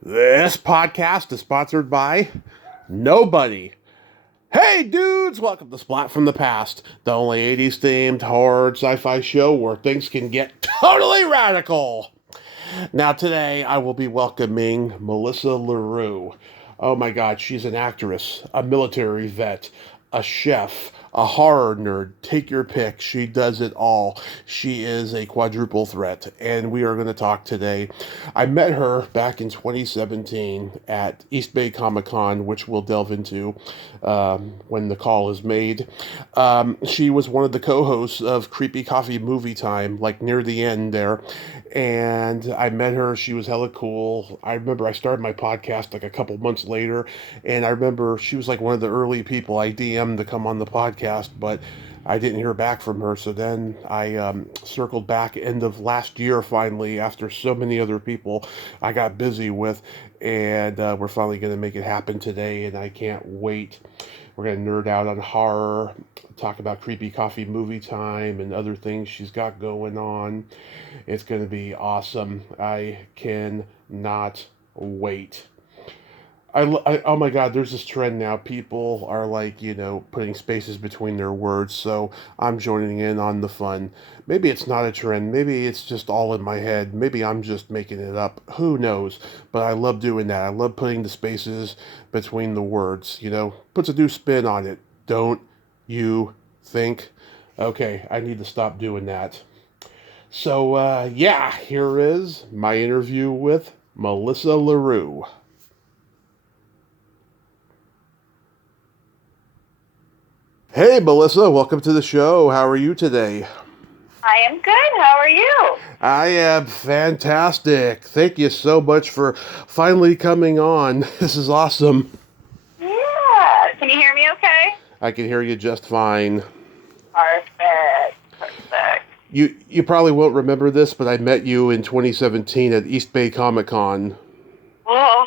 This podcast is sponsored by nobody. Hey dudes, welcome to Splat from the Past, the only 80s themed horror sci-fi show where things can get totally radical. Now today I will be welcoming Melissa Laroue. Oh my god, she's an actress, a military vet, a chef, a horror nerd. Take your pick. She does it all. She is a quadruple threat, and we are going to talk today. I met her back in 2017 at East Bay Comic Con, which we'll delve into when the call is made. She was one of the co-hosts of Kreepy Coffee Movie Time, like near the end there, and I met her. She was hella cool. I remember I started my podcast like a couple months later, and I remember she was like one of the early people I DM'd to come on the podcast, but I didn't hear back from her. So then I circled back end of last year finally after so many other people I got busy with, and we're finally going to make it happen today, and I can't wait. We're going to nerd out on horror, talk about Kreepy Coffee Movie Time and other things she's got going on. It's going to be awesome. I cannot wait. Oh my god, there's this trend now. People are like, putting spaces between their words, so I'm joining in on the fun. Maybe it's not a trend. Maybe it's just all in my head. Maybe I'm just making it up. Who knows? But I love doing that. I love putting the spaces between the words, puts a new spin on it. Don't you think? Okay, I need to stop doing that. So, yeah, here is my interview with Melissa Laroue. Hey, Melissa, welcome to the show. How are you today? I am good. How are you? I am fantastic. Thank you so much for finally coming on. This is awesome. Yeah. Can you hear me okay? I can hear you just fine. Perfect. You probably won't remember this, but I met you in 2017 at East Bay Comic Con. Oh.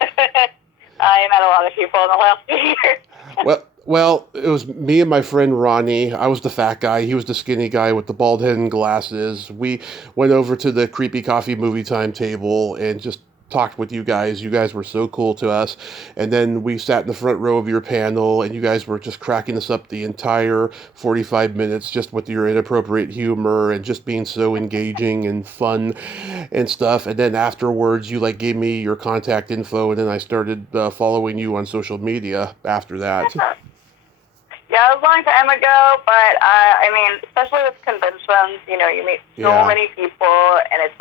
I met a lot of people in the last few years. Well, it was me and my friend Ronnie. I was the fat guy. He was the skinny guy with the bald head and glasses. We went over to the Kreepy Coffee Movie Time table and just talked with you guys. You guys were so cool to us. And then we sat in the front row of your panel, and you guys were just cracking us up the entire 45 minutes just with your inappropriate humor and just being so engaging and fun and stuff. And then afterwards, you gave me your contact info, and then I started following you on social media after that. Yeah, it was a long time ago, but especially with conventions, you meet so many people, and it's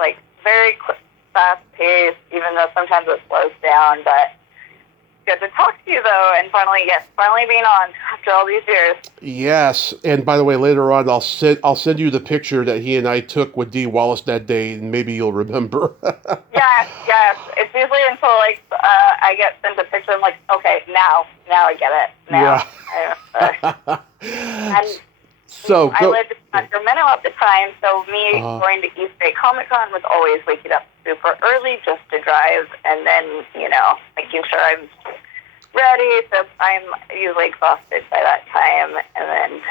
very quick, fast-paced, even though sometimes it slows down, but good to talk to you, though, and finally being on after all these years. Yes, and by the way, later on, I'll send you the picture that he and I took with Dee Wallace that day, and maybe you'll remember. Yes. It's usually until, I get sent a picture, I'm like, okay, now I get it. Now. Yeah. And so, I lived in Sacramento at the time, so me going to East Bay Comic Con was always waking up super early just to drive, and then, making sure I'm ready, so I'm usually exhausted by that time, and then,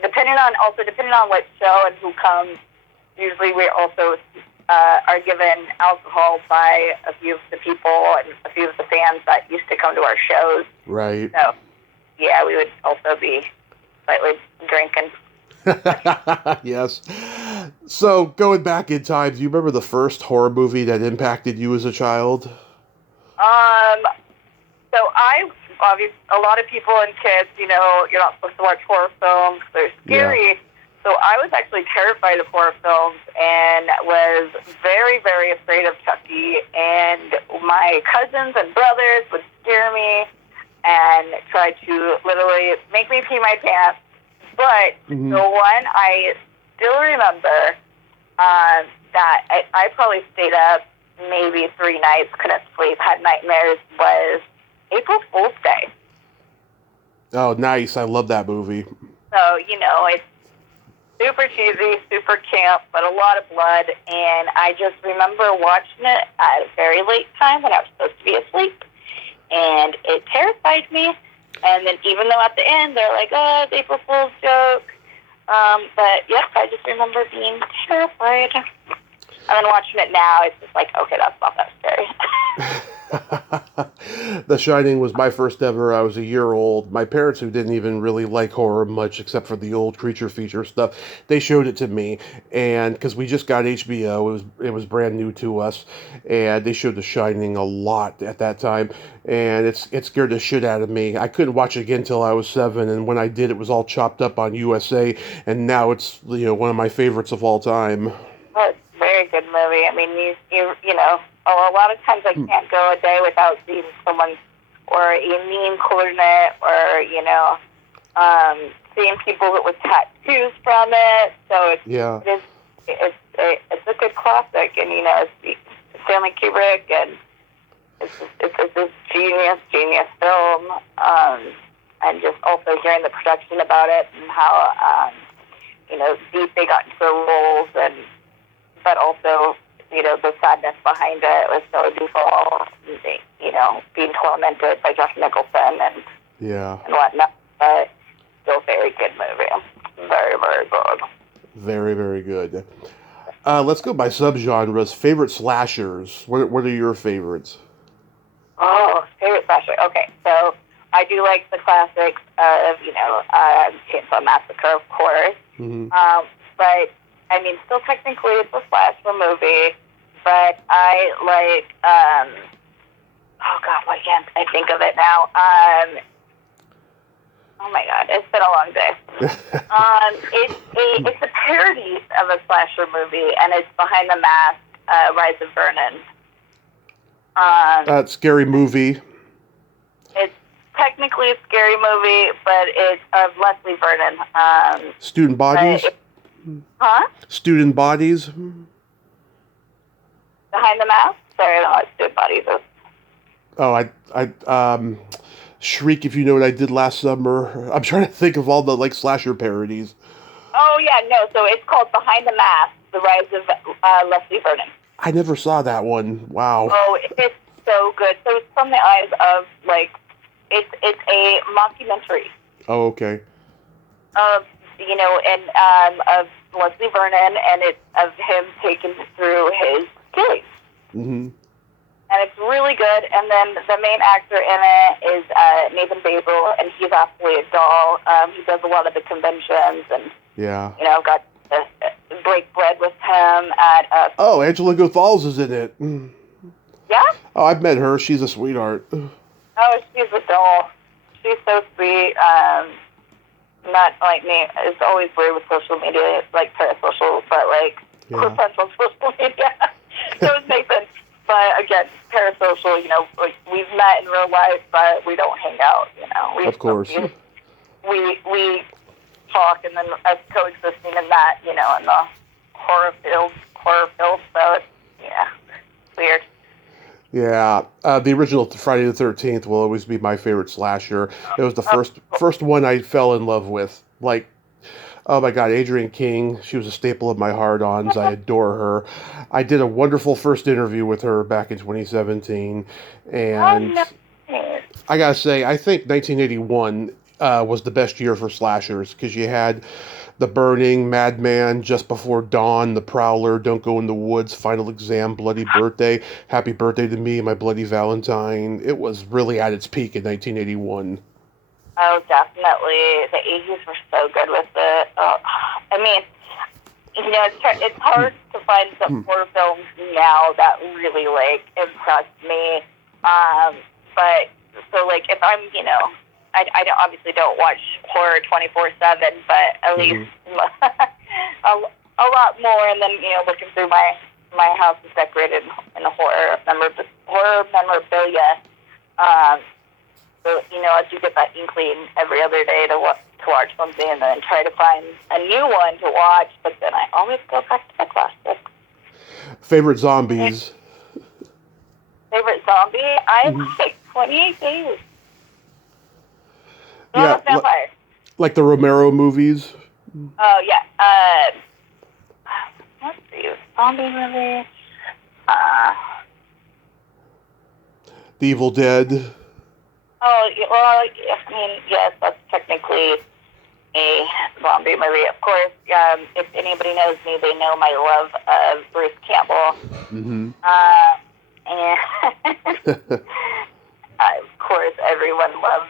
depending on what show and who comes, usually we also are given alcohol by a few of the people and a few of the fans that used to come to our shows. Right. So, we would also be slightly drinking. Yes. So, going back in time, do you remember the first horror movie that impacted you as a child? So a lot of people and kids, you're not supposed to watch horror films. They're scary. Yeah. So I was actually terrified of horror films and was very, very afraid of Chucky. And my cousins and brothers would scare me and try to literally make me pee my pants. But the one I still remember that I probably stayed up maybe 3 nights, couldn't sleep, had nightmares, was April Fool's Day. Oh, nice. I love that movie. So, it's super cheesy, super camp, but a lot of blood. And I just remember watching it at a very late time when I was supposed to be asleep. And it terrified me. And then even though at the end they're like, oh, it's April Fool's joke. But, yep, I just remember being terrified. And then watching it now, it's just like, okay, that's not that scary. The Shining was my first ever. I was a year old. My parents, who didn't even really like horror much, except for the old creature feature stuff, they showed it to me, and because we just got HBO, it was brand new to us, and they showed The Shining a lot at that time, and it scared the shit out of me. I couldn't watch it again until I was 7, and when I did, it was all chopped up on USA, and now it's one of my favorites of all time. Well, it's a very good movie. I mean, you know, a lot of times I can't go a day without seeing someone or a meme coordinate or, seeing people with tattoos from it. So it's a good classic, and, it's Stanley Kubrick, and it's this genius film, and just also hearing the production about it and how, deep they got into the roles, but also, the sadness behind it was so default, being tormented by Jeff Nicholson and whatnot. But still very good movie. Very, very good. Very, very good. Let's go by subgenres. Favorite slashers. What are your favorites? Oh, favorite slasher. Okay, so I do like the classics of, Chainsaw Massacre, of course. Mm-hmm. But, I mean, still technically it's a slasher movie, but I like, oh God, why can't I think of it now? Oh my God, it's been a long day. It's a parody of a slasher movie, and it's Behind the Mask, Rise of Vernon. Scary movie. It's technically a scary movie, but it's of Leslie Vernon. Student Bodies? Student Bodies? Behind the Mask? Sorry, I don't know what Student Bodies is. Oh, Shriek, If You Know What I Did Last Summer. I'm trying to think of all the, slasher parodies. Oh, yeah, no, so it's called Behind the Mask, The Rise of Leslie Vernon. I never saw that one. Wow. Oh, it's so good. So it's from the eyes of, it's a mockumentary. Oh, okay. Of, of Leslie Vernon, and it's of him taken through his killings. Mm-hmm. And it's really good. And then the main actor in it is Nathan Basil, and he's actually a doll. He does a lot of the conventions, and I've got to break bread with him at. Oh, Angela Gothal's is in it. Yeah. Oh, I've met her. She's a sweetheart. Oh, she's a doll. She's so sweet. Not like me. It's always weird with social media, like parasocial, but potential social media. So is Nathan. But again, parasocial, we've met in real life, but we don't hang out, Of course. We talk, and then us coexisting in that, in the horror field, so it's, weird. Yeah, the original Friday the 13th will always be my favorite slasher. It was the first one I fell in love with. Oh my God, Adrienne King. She was a staple of my hard-ons. I adore her. I did a wonderful first interview with her back in 2017. And I gotta say, I think 1981 was the best year for slashers, because you had The Burning, Madman, Just Before Dawn, The Prowler, Don't Go in the Woods, Final Exam, Bloody Birthday, Happy Birthday to Me, My Bloody Valentine. It was really at its peak in 1981. Oh, definitely. The 80s were so good with it. I mean, it's hard to find some horror films now that really, impressed me. But, so, if I'm, I obviously don't watch horror 24/7, but at least a lot more. And then, looking through my house is decorated in a horror memorabilia. So, I do get that inkling every other day to watch something, and then try to find a new one to watch, but then I always go back to the classics. Favorite zombies? Favorite zombie? I like 28 Days. Yeah, vampire. Like the Romero movies? Oh, yeah. Let's see. Zombie movie? The Evil Dead? Oh, well, I mean, yes, that's technically a zombie movie. Of course, if anybody knows me, they know my love of Bruce Campbell. Mm-hmm. And of everyone loves.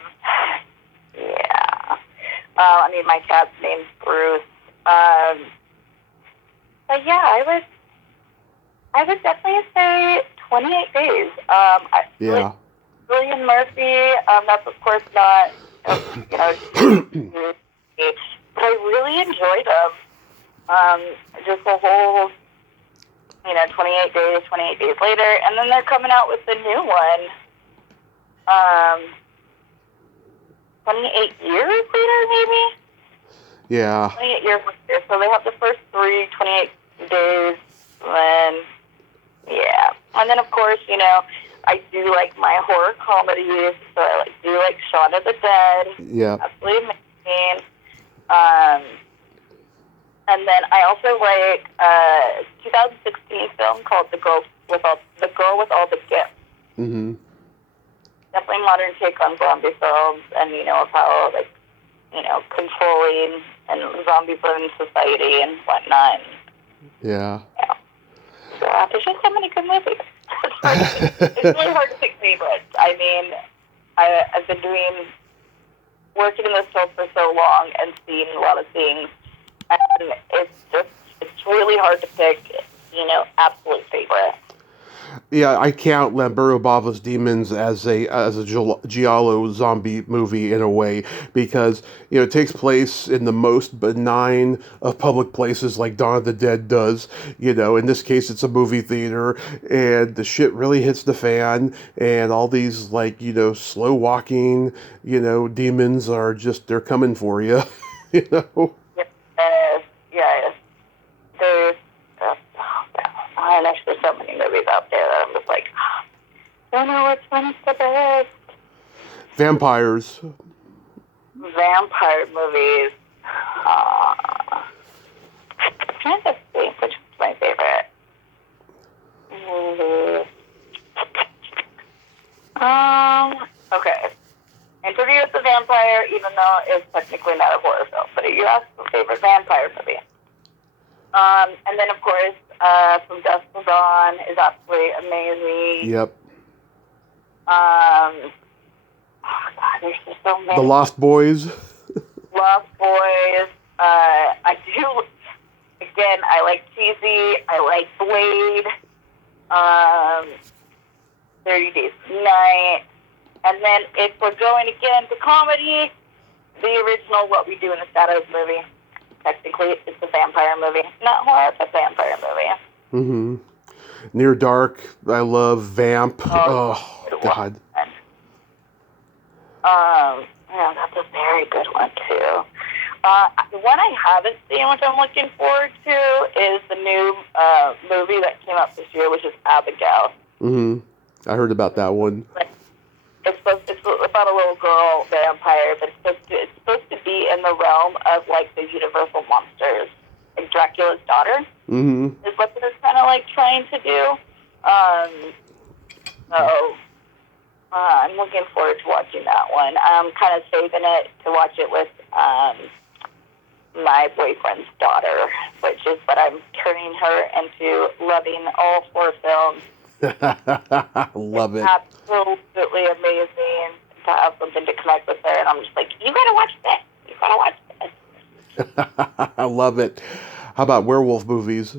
Yeah. I mean, my cat's name's Bruce. But yeah, I would definitely say 28 days. Yeah. William Murphy, that's of course not, but I really enjoyed them. Just the whole, 28 days later, and then they're coming out with the new one. 28 years later, maybe? Yeah. 28 years later. So they have the first 28 days, and then, yeah. And then, of course, I do like my horror comedies, so I do like Shaun of the Dead. Yeah. Absolutely amazing. And then I also like a 2016 film called The Girl with All the Gifts. Mm-hmm. Definitely modern take on zombie films, and of how controlling and zombies live in society and whatnot. Yeah. So there's just so many good movies. It's really hard to pick favorites. I mean, I've been working in this field for so long and seeing a lot of things, and it's really hard to pick, absolute favorite. Yeah, I count Lambert Bava's Demons as a giallo zombie movie in a way, because it takes place in the most benign of public places like Dawn of the Dead does. In this case it's a movie theater, and the shit really hits the fan, and all these slow walking demons are just, they're coming for you. Yes. There's so many movies out there that I'm just like, don't know which one's the best. Vampires. Vampire movies. I'm trying to think which one's my favorite. Okay. Interview with the Vampire, even though it's technically not a horror film, but you asked for favorite vampire movie. And then, of course, From Dusk Till Dawn is absolutely amazing. Yep. Oh, God, there's just so many. The Lost Boys. Lost Boys. I do, again, I like cheesy. I like Blade. 30 Days of Night. And then if we're going again to comedy, the original What We Do in the Shadows movie. Technically, it's a vampire movie. Not horror, it's a vampire movie. Mm-hmm. Near Dark, I love Vamp. Oh God. Yeah, that's a very good one, too. The one I haven't seen, which I'm looking forward to, is the new movie that came out this year, which is Abigail. Mm-hmm. I heard about that one. It's about a little girl vampire, but it's supposed to be in the realm of the Universal monsters, like Dracula's daughter. Mm-hmm. Is what they're kind of trying to do. So I'm looking forward to watching that one. I'm kind of saving it to watch it with my boyfriend's daughter, which is what I'm turning her into loving all four films. Love it. Absolutely amazing to have something to connect with her, and I'm just like, you gotta watch this. You gotta watch this. I love it. How about werewolf movies?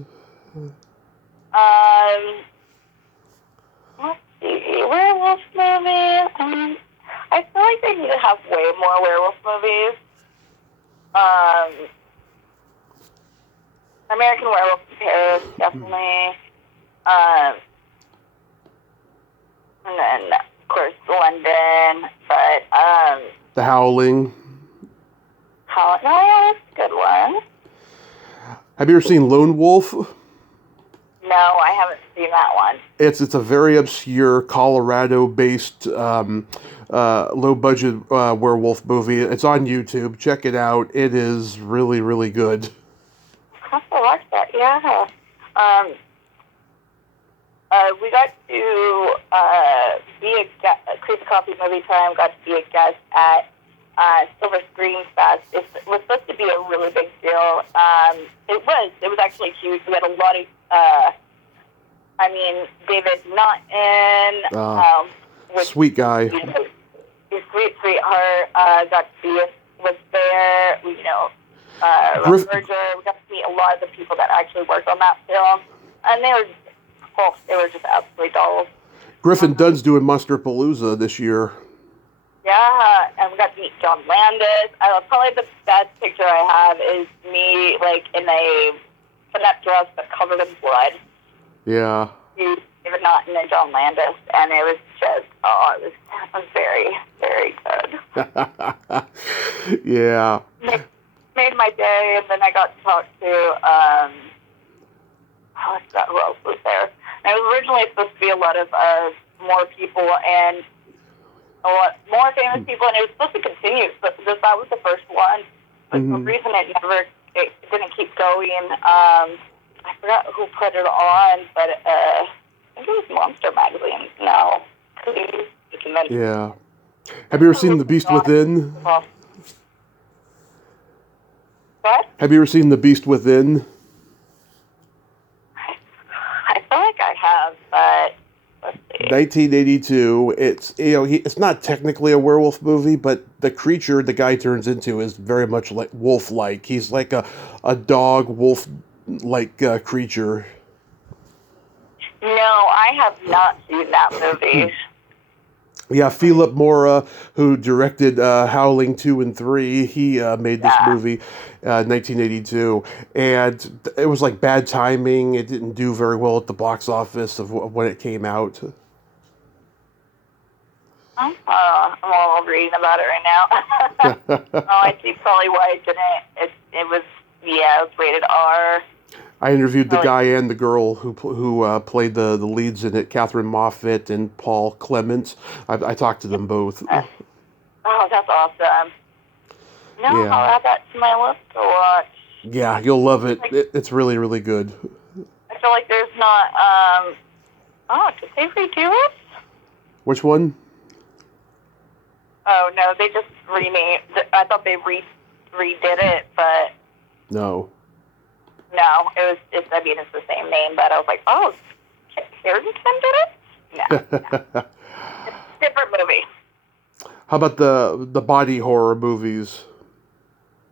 Let's see, werewolf movies. I feel like they need to have way more werewolf movies. American Werewolf in Paris, definitely. And then, of course, London, but, The Howling. no, yeah, that's a good one. Have you ever seen Lone Wolf? No, I haven't seen that one. It's a very obscure Colorado-based low-budget werewolf movie. It's on YouTube. Check it out. It is really, really good. I have to watch that, yeah. We got to be a Creepy Coffee Movie Time, got to be a guest at Silver Screen Fest. It was supposed to be a really big deal. It was actually huge. We had a lot of, David Naughton. Sweet guy. He's sweetheart. Got to be was there. You know, Griff- Berger. We got to meet a lot of the people that actually worked on that film, and they were just absolutely dolls. Griffin Dunn's doing Monsterpalooza this year. Yeah, and we got to meet John Landis. Probably the best picture I have is me, like, in a finette dress but covered in blood. Yeah. David Naughton and John Landis, and it was just, it was very, very good. Yeah. Made my day, and then I got to talk to, who else was there? And it was originally supposed to be a lot of more people and a lot more famous people, and it was supposed to continue, but that was the first one. But for some reason it didn't keep going. I forgot who put it on, but I think it was Monster Magazine. No. Yeah. Have you ever seen The Beast Within? What? Have you ever seen The Beast Within? I feel like I have, but let's see. 1982. It's it's not technically a werewolf movie, but the creature the guy turns into is very much like wolf-like. He's like a dog wolf-like creature. No, I have not seen that movie. Yeah, Philip Mora, who directed Howling 2 and 3, he made this movie in 1982. And it was like bad timing. It didn't do very well at the box office of when it came out. I'm all reading about it right now. I see probably why it didn't. It was rated R. I interviewed the guy and the girl who played the leads in it, Catherine Moffat and Paul Clements. I talked to them both. Oh, that's awesome. No, yeah. I'll add that to my list to watch. Yeah, you'll love it. It's really, really good. I feel like there's not... did they redo it? Which one? Oh, no, they just renamed... I thought they redid it, but... No. No, it's the same name, but I was like, oh, Harrington did it? No. It's a different movie. How about the body horror movies?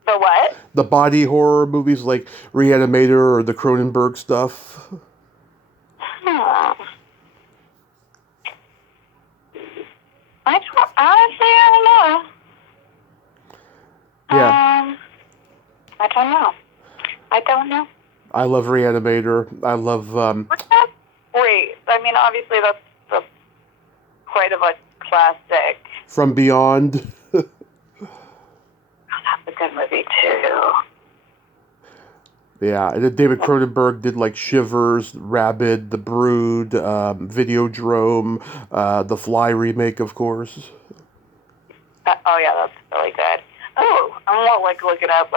The what? The body horror movies like Reanimator or the Cronenberg stuff? Honestly, I don't know. Yeah. I don't know. I love Reanimator. I love... Wait, I mean, obviously that's quite of a classic. From Beyond. Oh, that's a good movie, too. Yeah, and then David Cronenberg did like Shivers, Rabid, The Brood, Videodrome, the Fly remake, of course. Oh, yeah, that's really good. Oh, I'm gonna look it up,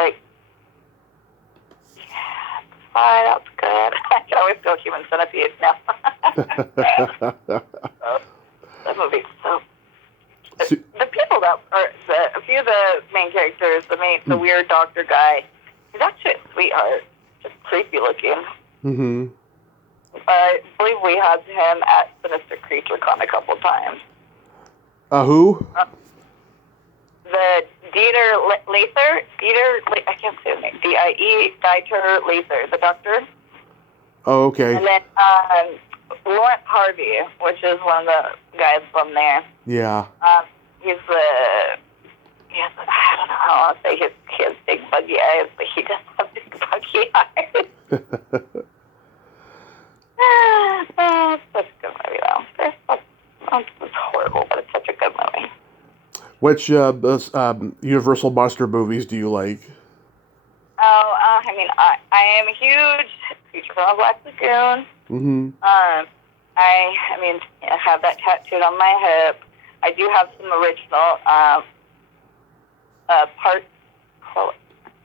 that's good. I can always go Human Centipede now. That movie's so... The people that are... a few of the main characters, the weird doctor guy, he's actually a sweetheart. Just creepy looking. Mm-hmm. I believe we had him at Sinister Creature Con a couple times. Who? The Dieter Laser, I can't say his name, D-I-E, Dieter Laser, the doctor. Oh, okay. And then Lawrence Harvey, which is one of the guys from there. Yeah. He's I don't know how to say he has big buggy eyes, but he does have big buggy eyes. That's such a good movie, though. It's horrible, but it's such a good movie. Which Universal Monster movies do you like? Oh, I am a huge Creature from the Black Lagoon. Mm-hmm. I have that tattooed on my hip. I do have some original parts.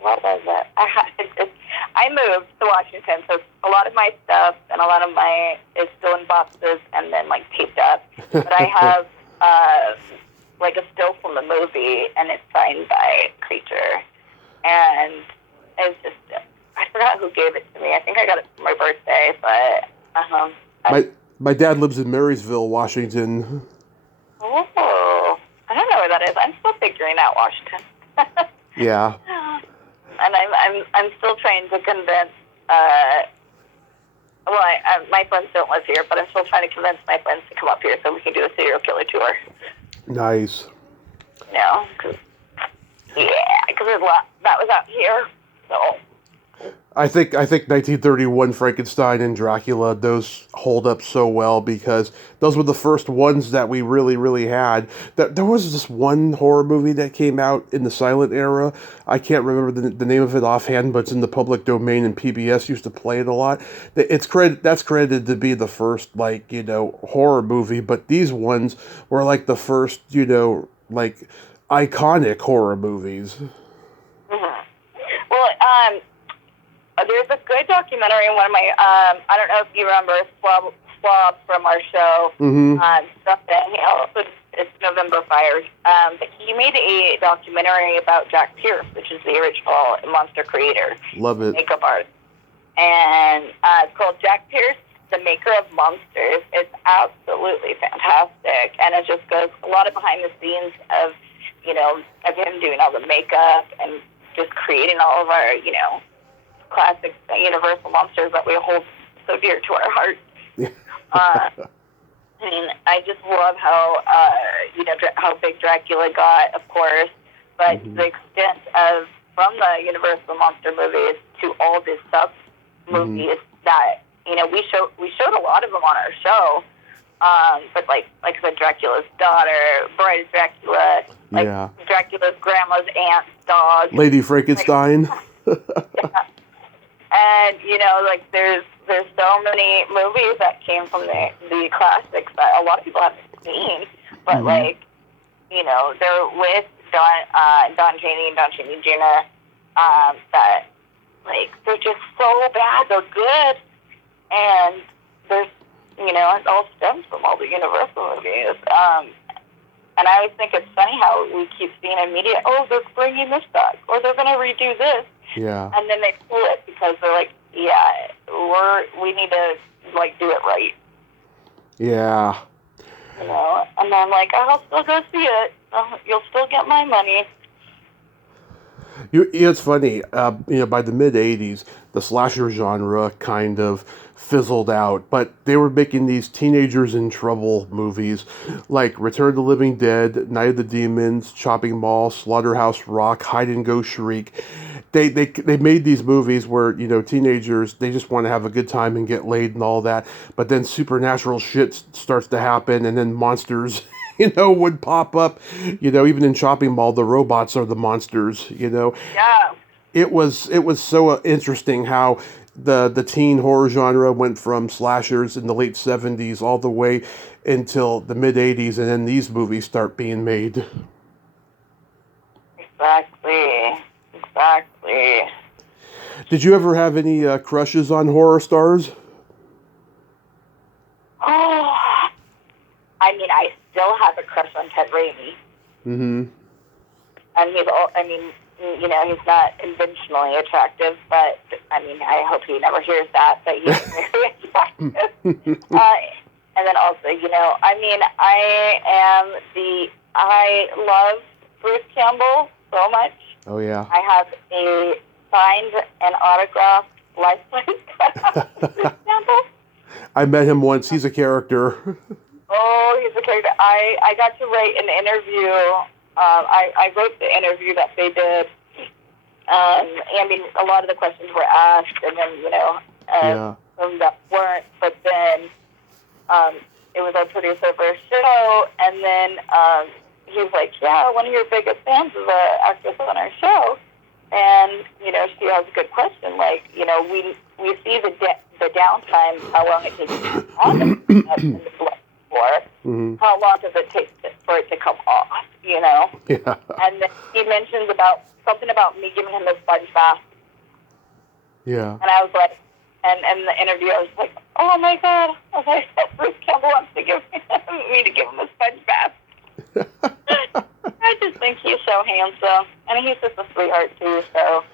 What was it? I moved to Washington, so a lot of my stuff and a lot of is still in boxes and then taped up. But I have a still from the movie, and it's signed by Creature. And it's just, I forgot who gave it to me. I think I got it for my birthday, but my dad lives in Marysville, Washington. Oh, I don't know where that is. I figuring out Washington. Yeah. And I'm still trying to convince. My friends don't live here, but I'm still trying to convince my friends to come up here so we can do a serial killer tour. Nice. Because there's a lot that was out here. So I think 1931 Frankenstein and Dracula, those hold up so well because those were the first ones that we really had. There was this one horror movie that came out in the silent era. I can't remember the name of it offhand, but it's in the public domain and PBS used to play it a lot. That's credited to be the first horror movie, but these ones were like the first iconic horror movies. Mm-hmm. Well, there's a good documentary in one of my, I don't know if you remember Swab from our show, something, it's November Fires, but he made a documentary about Jack Pierce, which is the original monster creator. Love it. Makeup artist. And it's called Jack Pierce, the Maker of Monsters. It's absolutely fantastic, and it just goes a lot of behind the scenes of him doing all the makeup and just creating all of our, classic universal monsters that we hold so dear to our hearts. And I just love how, how big Dracula got, of course, but the extent of, from the Universal Monster movies to all the sub-movies that, we showed a lot of them on our show, but like I said, Dracula's daughter, Bride of Dracula, Dracula's grandma's aunt's dog. Lady Frankenstein. Yeah. And, there's so many movies that came from the classics that a lot of people haven't seen, but, they're with Don Chaney and Don Chaney Jr., that, they're just so bad, they're good, and there's, it all stems from all the Universal movies, and I always think it's funny how we keep seeing in media, they're bringing this back, or they're going to redo this. Yeah. And then they pull it because they're like, we need to, do it right. Yeah. And I'm like, I'll still go see it. You'll still get my money. It's funny, by the mid-'80s, the slasher genre kind of fizzled out, but they were making these teenagers in trouble movies like Return of the Living Dead, Night of the Demons, Chopping Mall, Slaughterhouse Rock, Hide and Go Shriek. They made these movies where, teenagers, they just want to have a good time and get laid and all that, but then supernatural shit starts to happen, and then monsters would pop up. Even in Chopping Mall, the robots are the monsters, Yeah. It was so interesting how the teen horror genre went from slashers in the late 70s all the way until the mid-'80s, and then these movies start being made. Exactly. Did you ever have any crushes on horror stars? Oh, I still have a crush on Ted Raimi. Mm-hmm. And he's not conventionally attractive, but, I hope he never hears that he's very attractive. And then also, I love Bruce Campbell so much. Oh, yeah. I have a signed and autographed life-size Bruce Campbell. I met him once. He's a character. Oh, he's a character. I got to write an interview. I wrote the interview that they did. A lot of the questions were asked, and then, some that weren't. But then it was our producer for a show, and then he was like, one of your biggest fans is an actress on our show. And, she has a good question. We see the downtime, how long it takes to how long does it take for it to come off, Yeah. And then he mentions something about me giving him a sponge bath. Yeah. And I was like, and the interviewer was like, oh my God. I was like, Bruce Campbell wants to give me to give him a sponge bath. I just think he's so handsome. And he's just a sweetheart too, so.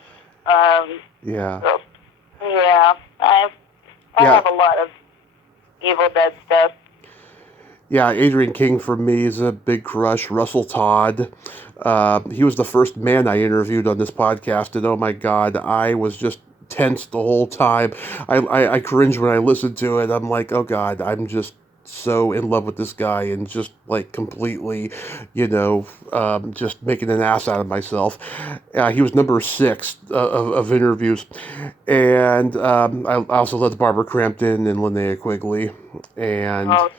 Yeah. So, yeah. I have a lot of Evil Dead stuff. Yeah, Adrian King for me is a big crush. Russell Todd. He was the first man I interviewed on this podcast, and oh my God, I was just tense the whole time. I cringe when I listen to it. I'm like, oh God, I'm just so in love with this guy and just like completely, just making an ass out of myself. He was number 6 of interviews, and I also loved Barbara Crampton and Linnea Quigley, and Oh,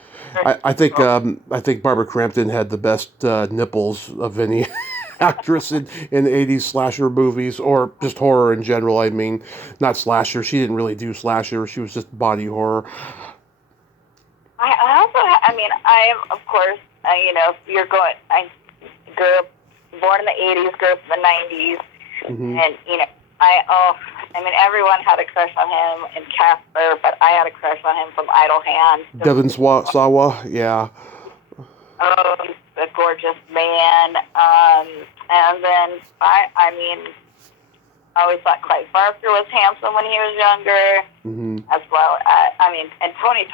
I think Barbara Crampton had the best nipples of any actress in the 80s slasher movies, or just horror in general. I mean, not slasher. She didn't really do slasher. She was just body horror. I also, I am, of course, I grew up, born in the 80s, grew up in the 90s, Mm-hmm. and, everyone had a crush on him in Casper, but I had a crush on him from Idle Hands. Devon Sawa, yeah. Oh, he's a gorgeous man. And then, I always thought Clive Barker was handsome when he was younger, Mm-hmm. as well. And Tony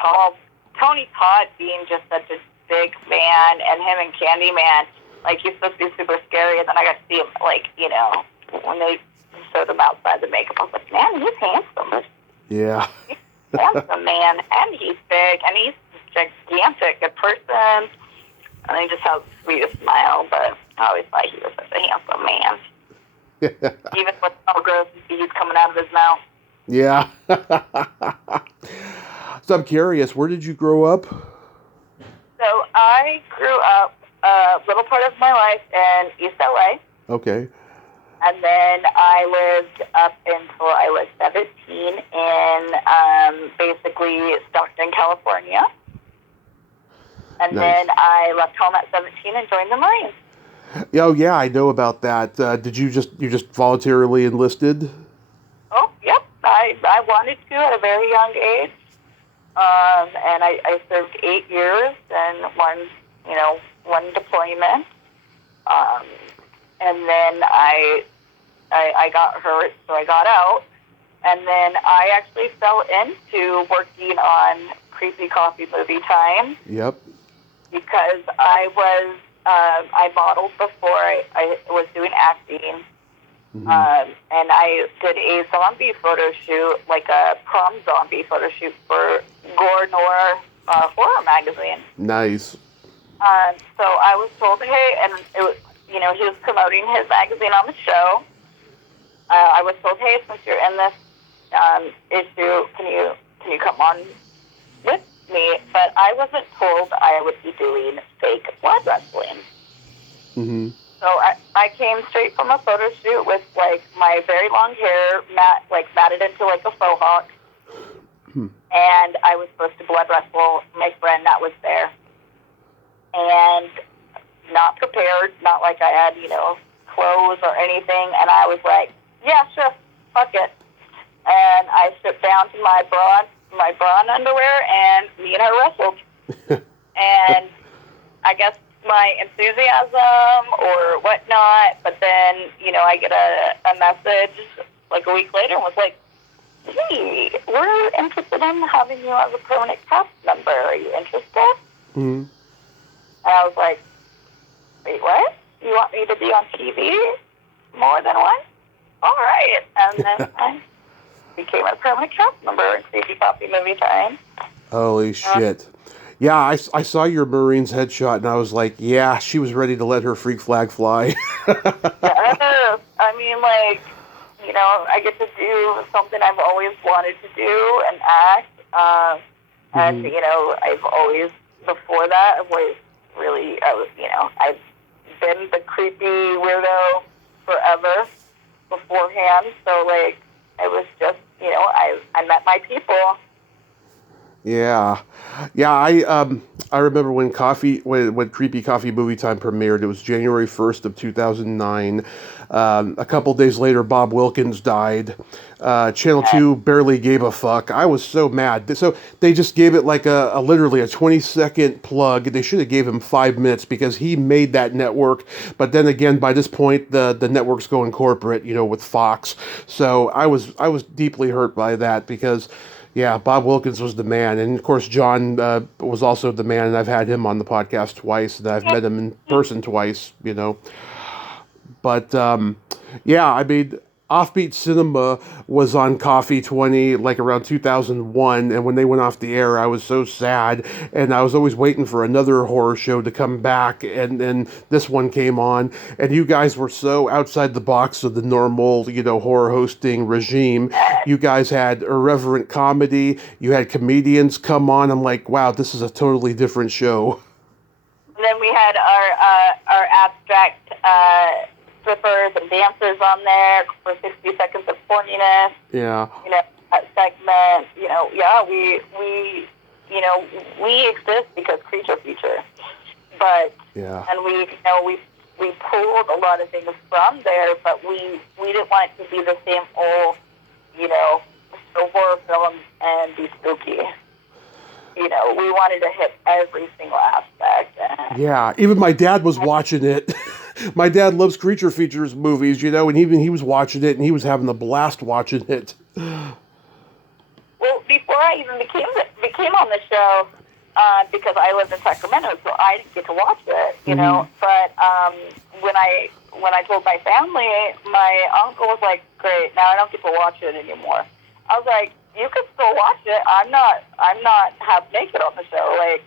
Todd being just such a big man, and him and Candyman, like, he's supposed to be super scary, and then I got to see him, like, when they showed him outside the makeup, I was like, man, he's handsome. Yeah. He's a handsome man, and he's big, and he's gigantic in person, and he just has the sweetest smile, but I always thought he was such a handsome man. Even with all gross beads coming out of his mouth. Yeah. So I'm curious, where did you grow up? So I grew up a little part of my life in East LA. Okay. And then I lived up until I was 17 in basically Stockton, California. And Nice. then I left home at 17 and joined the Marines. Oh yeah, I know about that. Did you just voluntarily enlisted? Oh, yep. I wanted to at a very young age. And I served 8 years and one deployment. And then I got hurt, so I got out. And then I actually fell into working on Kreepy Coffee Movie Time. Yep. Because I modeled before I was doing acting. Mm-hmm. And I did a zombie photo shoot, like a prom zombie photo shoot for Gore Noir Horror Magazine. Nice. So I was told, hey, and it was, he was promoting his magazine on the show. I was told, hey, since you're in this issue, can you come on with me? But I wasn't told I would be doing fake blood wrestling. Mm-hmm. So I came straight from a photo shoot with, like, my very long hair matted into, like, a faux hawk. And I was supposed to blood wrestle my friend that was there. And not prepared, not like I had, clothes or anything. And I was like, yeah, sure, fuck it. And I stripped down to my bra and underwear, and me and her wrestled. And I guess my enthusiasm or whatnot, but then, I get a message like a week later and was like, hey, we're interested in having you as a permanent cast member. Are you interested? Mm-hmm. And I was like, wait, what? You want me to be on TV more than once? All right. And then I became a permanent cast member in Kreepy Coffee Movie Time. Holy shit. Yeah, I saw your Marines headshot, and I was like, yeah, she was ready to let her freak flag fly. Yes. I mean, I get to do something I've always wanted to do and act. And, I've always, before that, I've been the creepy weirdo forever beforehand. So, it was just, I met my people. Yeah. I remember when Kreepy Coffee Movie Time premiered. It was January 1st of 2009. A couple days later, Bob Wilkins died. Channel 2 barely gave a fuck. I was so mad. So they just gave it like literally a 20-second plug. They should have gave him 5 minutes because he made that network. But then again, by this point, the network's going corporate, with Fox. So I was deeply hurt by that because, yeah, Bob Wilkins was the man. And of course, John was also the man. And I've had him on the podcast twice. And I've met him in person twice, But yeah, I mean, Offbeat Cinema was on Coffee 20 like around 2001, and when they went off the air, I was so sad, and I was always waiting for another horror show to come back, and then this one came on, and you guys were so outside the box of the normal, horror hosting regime. You guys had irreverent comedy, you had comedians come on. I'm like, wow, this is a totally different show. And then we had our abstract strippers and dancers on there for 60 seconds of horniness. Yeah. That segment. We exist because Creature Feature. But yeah. And we pulled a lot of things from there, but we didn't want it to be the same old, the horror films and be spooky. We wanted to hit every single aspect. Yeah, even my dad was watching it. My dad loves Creature Features movies, and even he was watching it, and he was having a blast watching it. Well, before I even became on the show, because I lived in Sacramento, so I didn't get to watch it, But when I told my family, my uncle was like, "Great, now I don't get to watch it anymore." I was like, "You can still watch it. I'm not half naked on the show. Like,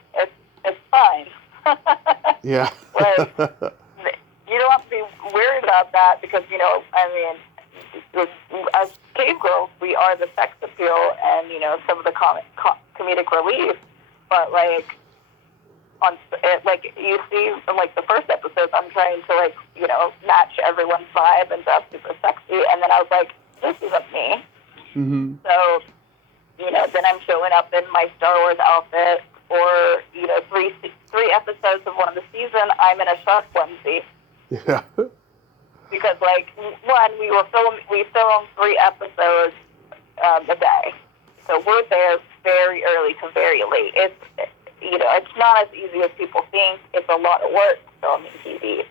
it's fine." Yeah. Like, you don't have to be worried about that because, as cave girls, we are the sex appeal and, some of the comedic relief. But, you see in, the first episodes, I'm trying to, match everyone's vibe and dress super sexy. And then I was like, this isn't me. Mm-hmm. So, then I'm showing up in my Star Wars outfit, or three episodes of one of the season, I'm in a shark onesie. Yeah. Because we filmed 3 episodes a day, so we're there very early to very late. It's not as easy as people think. It's a lot of work filming TV,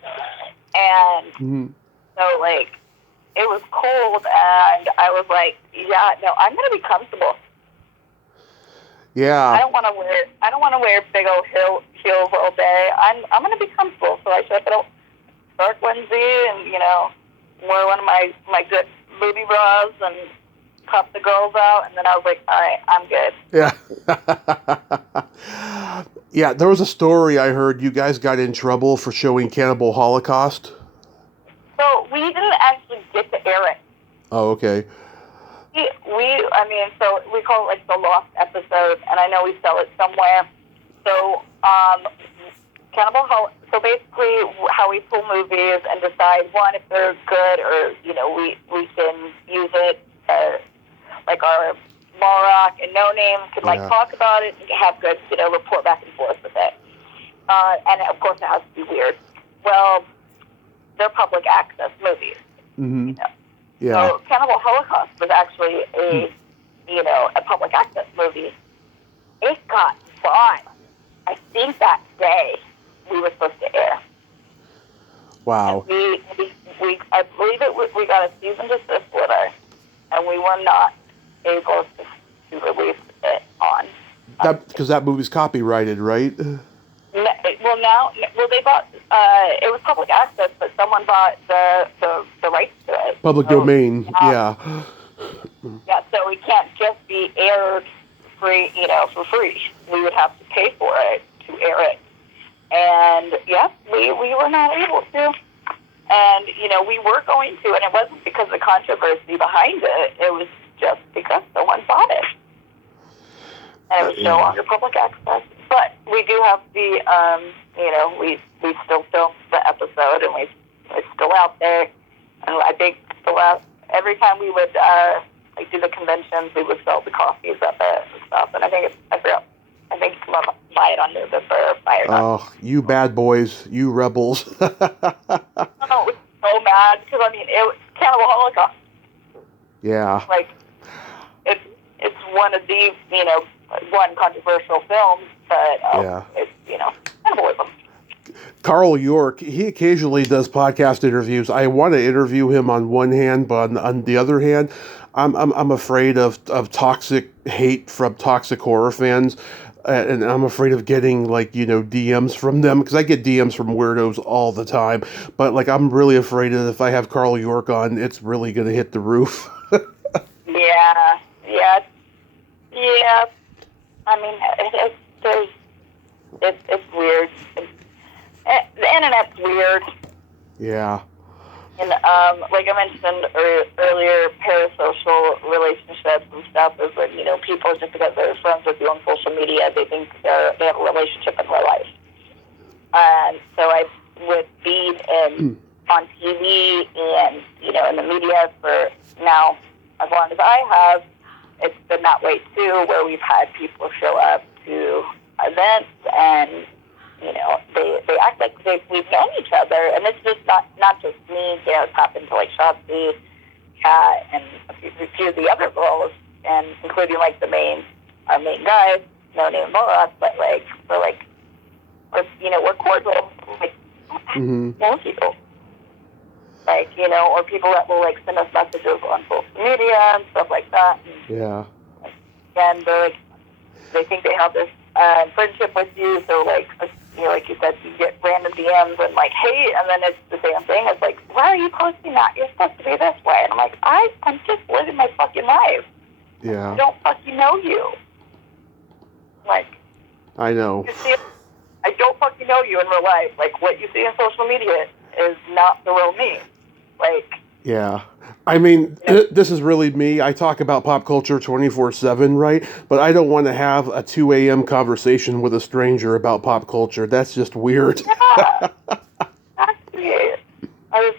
and so it was cold, and I was like, yeah, no, I'm gonna be comfortable. Yeah. I don't want to wear big old heels all day. I'm gonna be comfortable, so I showed up in a dark onesie and wear one of my good booty bras and cuff the girls out, and then I was like, all right, I'm good. Yeah. Yeah, there was a story I heard you guys got in trouble for showing Cannibal Holocaust. So we didn't actually get to air it. Oh, okay. So we call it the lost episode, and I know we sell it somewhere. So, so basically how we pull movies and decide, one, if they're good or, we can use it, our Morlock and No Name could, talk about it and have good, report back and forth with it. And, of course, it has to be weird. Well, they're public access movies. Mm-hmm. Yeah. So Cannibal Holocaust was actually a public access movie. It got bought. I think that day we were supposed to air. Wow. And I believe we got a cease and desist letter, and we were not able to release it on. Because that movie's copyrighted, right? They bought. It was public access, but someone bought the rights to it. Public domain. Yeah. Yeah, so it can't just be aired free, for free. We would have to pay for it to air it. And yes, we were not able to. And we were going to, and it wasn't because of the controversy behind it. It was just because someone bought it, and it was no longer public access. But we do have the, we still filmed the episode, and it's still out there. And I think every time we would do the conventions, we would sell the coffees of it and stuff. And I think you can buy it on November. Oh, you bad boys, you rebels! I was so mad because it was Cannibal Holocaust. Yeah. It's one of these, one controversial films, but it's cannibalism. Carl York, he occasionally does podcast interviews. I want to interview him on one hand, but on the other hand, I'm afraid of toxic hate from toxic horror fans. and I'm afraid of getting like, DMs from them, because I get DMs from weirdos all the time. But like, I'm really afraid that if I have Carl York on, it's really going to hit the roof. Yeah, yeah, yeah. I mean, it's weird. The internet's weird. Yeah. And like I mentioned earlier, parasocial relationships and stuff is when, people, just because they're friends with you on social media, they think they have a relationship in real life. So I would be on TV and, in the media for now as long as I have. It's been that way too, where we've had people show up to events and, they act like we've known each other, and it's just not just me. It's happened to like Shotzi, Kat, and a few of the other girls, and including like our main guys, no name Laura, but we're cordial, like most people, or people that will like send us messages on social media and stuff like that. Yeah. And they think they have this friendship with you, so like you said, you get random DMs and like, hey, and then it's the same thing. It's like, why are you posting that? You're supposed to be this way. And I'm like, I'm just living my fucking life. Yeah. I don't fucking know you. Like, I know. I don't fucking know you in real life. Like, what you see on social media is not the real me. Like, yeah. I mean, this is really me. I talk about pop culture 24/7, right? But I don't want to have a 2 a.m. conversation with a stranger about pop culture. That's just weird. Yeah. Exactly. I was,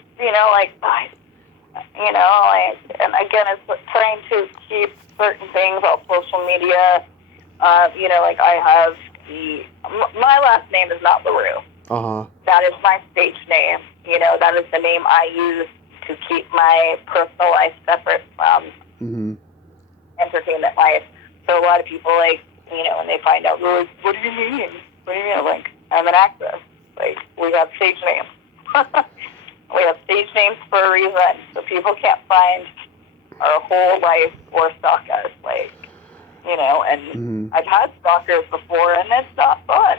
and again, it's trying to keep certain things off social media. Like I have my last name is not Laroue. Uh-huh. That is my stage name. That is the name I use to keep my personal life separate from entertainment life. So a lot of people, like, when they find out, they're like, what do you mean? What do you mean? Like, I'm an actress. Like, we have stage names. We have stage names for a reason, so people can't find our whole life or stalk us. Like, and I've had stalkers before, and it's not fun.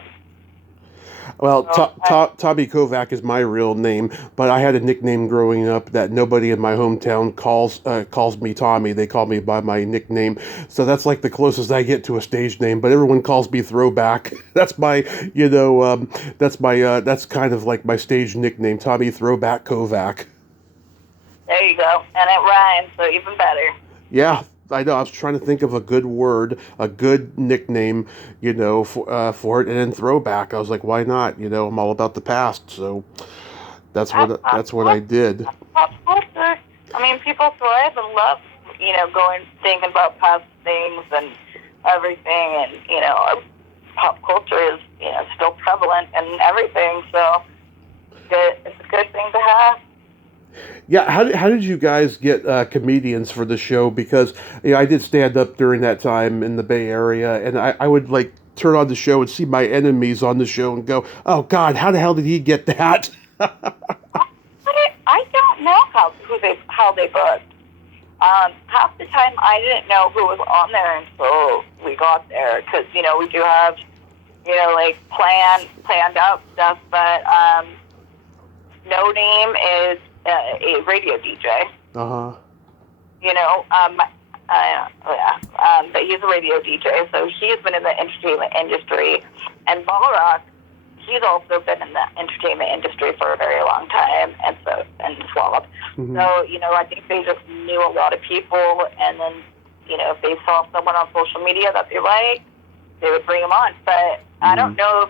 Well, Tommy Kovac is my real name, but I had a nickname growing up that nobody in my hometown calls me Tommy. They call me by my nickname, so that's like the closest I get to a stage name. But everyone calls me Throwback. That's my, that's kind of like my stage nickname, Tommy Throwback Kovac. There you go, and it rhymes, so even better. Yeah. I know. I was trying to think of a good word, a good nickname, for it, and then Throwback. I was like, why not? I'm all about the past, so that's what I did. Pop culture. I mean, people thrive and love, thinking about past things and everything, and pop culture is still prevalent and everything. So it's a good thing to have. Yeah, how did you guys get comedians for the show? Because I did stand up during that time in the Bay Area, and I would like turn on the show and see my enemies on the show and go, "Oh God, how the hell did he get that?" I don't know how they booked. Half the time I didn't know who was on there until we got there, because we do have like planned out stuff, but No Name is a radio DJ. Uh-huh. But he's a radio DJ, so he's been in the entertainment industry. And Balrock, he's also been in the entertainment industry for a very long time, and Swallowed. Mm-hmm. So, I think they just knew a lot of people, and then, if they saw someone on social media that they liked, they would bring them on. But I don't know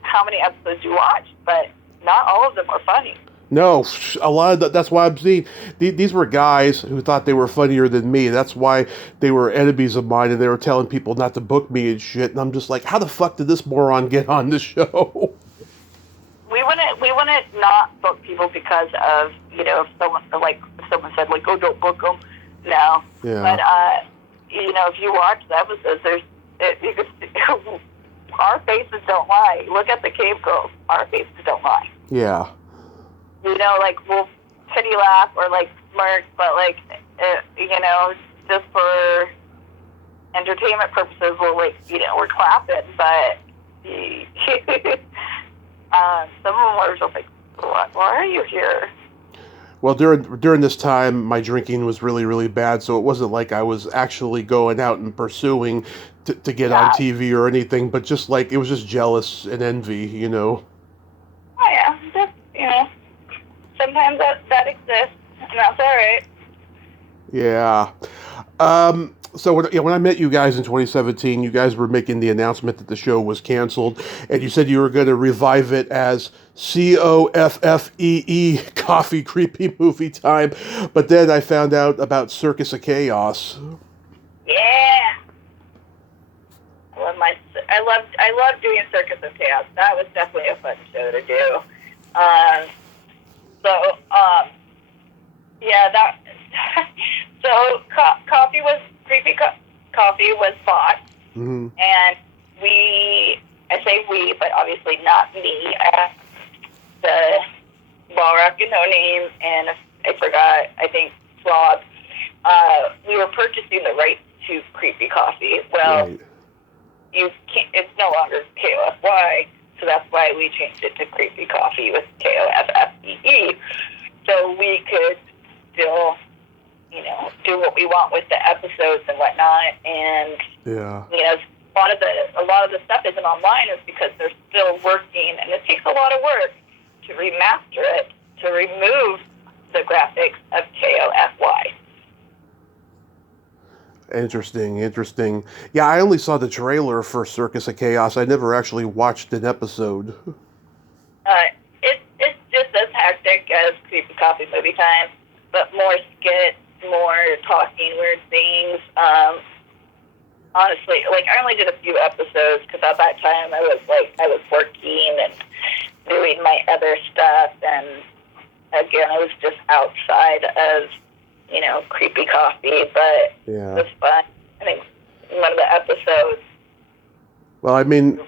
how many episodes you watched, but not all of them were funny. No, a lot of that's why I'm seeing these were guys who thought they were funnier than me. That's why they were enemies of mine, and they were telling people not to book me and shit. And I'm just like, how the fuck did this moron get on the show? We wouldn't not book people because of if someone said like, oh, don't book them. No. Yeah. But if you watch the episodes, you could our faces don't lie. Look at the cave girls. Our faces don't lie. Yeah. We'll pity laugh or, smirk, but, just for, entertainment purposes, we're clapping, but some of them were just like, why are you here? Well, during this time, my drinking was really, really bad, so it wasn't like I was actually going out and pursuing to get on TV or anything, but just like, it was just jealous and envy, you know? Oh, yeah. That's, sometimes that exists, and that's all right. Yeah. So when I met you guys in 2017, you guys were making the announcement that the show was canceled, and you said you were going to revive it as KOFFEE, KOFY Kreepy Movie Time. But then I found out about Circus of Chaos. Yeah. I love doing Circus of Chaos. That was definitely a fun show to do. So Kreepy Koffy was bought, Mm-hmm. and I say we, but obviously not me. The Ballrock and No Name, and I forgot, I think Slob, we were purchasing the rights to Kreepy Koffy. Well, Right. you can't, it's no longer KOFY, so that's why we changed it to Kreepy Koffy with KOFFEE, so we could still, do what we want with the episodes and whatnot, and, Yeah. a lot of the stuff isn't online is because they're still working, and it takes a lot of work to remaster it, to remove the graphics of KOFY. Interesting. Yeah, I only saw the trailer for Circus of Chaos. I never actually watched an episode. It's just as hectic as Kreepy Koffy Movie Time, but more skits, more talking weird things. Honestly, I only did a few episodes because at that time I was working and doing my other stuff, and again, it was just outside of Kreepy Koffy, but Yeah. it was fun. I think one of the episodes. Well, I mean,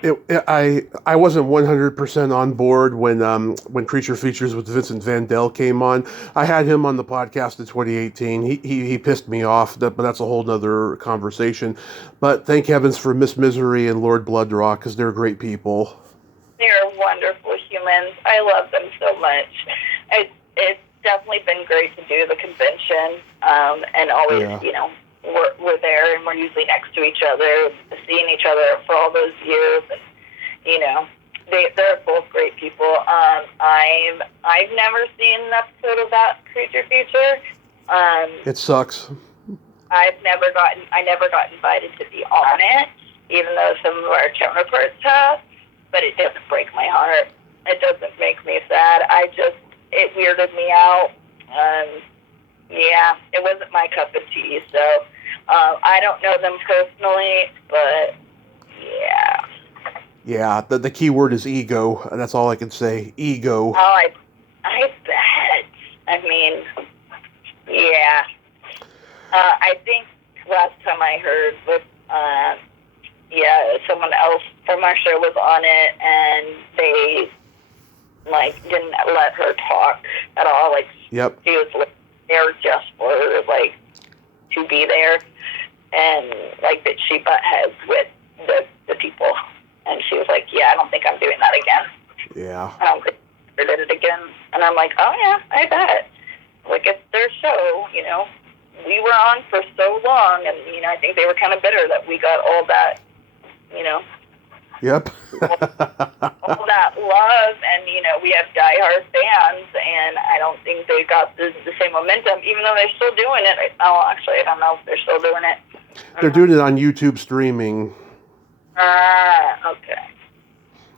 I wasn't 100% on board when Creature Features with Vincent Vandell came on. I had him on the podcast in 2018. He pissed me off, but that's a whole nother conversation. But thank heavens for Miss Misery and Lord Bloodrock, because they're great people. They're wonderful humans. I love them so much. It's definitely been great to do the convention, and always, we're there and we're usually next to each other, seeing each other for all those years, and they're both great people. I've never seen an episode of that Creature Feature. It sucks. I never got invited to be on it, even though some of our counterparts have. But it doesn't break my heart. It doesn't make me sad. It weirded me out. Yeah, it wasn't my cup of tea. So I don't know them personally, but yeah. Yeah, the key word is ego. That's all I can say. Ego. Oh, I bet. I mean, yeah. I think last time I heard was, someone else from our show was on it, and they, didn't let her talk at all. Yep. She was there just for, to be there, and, that she butt heads with the people. And she was like, yeah, I don't think I'm doing that again. Yeah. I don't think I did it again. And I'm like, oh, yeah, I bet. It's their show, We were on for so long, and, I think they were kind of bitter that we got all that, Yep. all that love, and, we have diehard fans, and I don't think they got the same momentum, even though they're still doing it. Actually, I don't know if they're still doing it. They're doing it on YouTube streaming. Okay.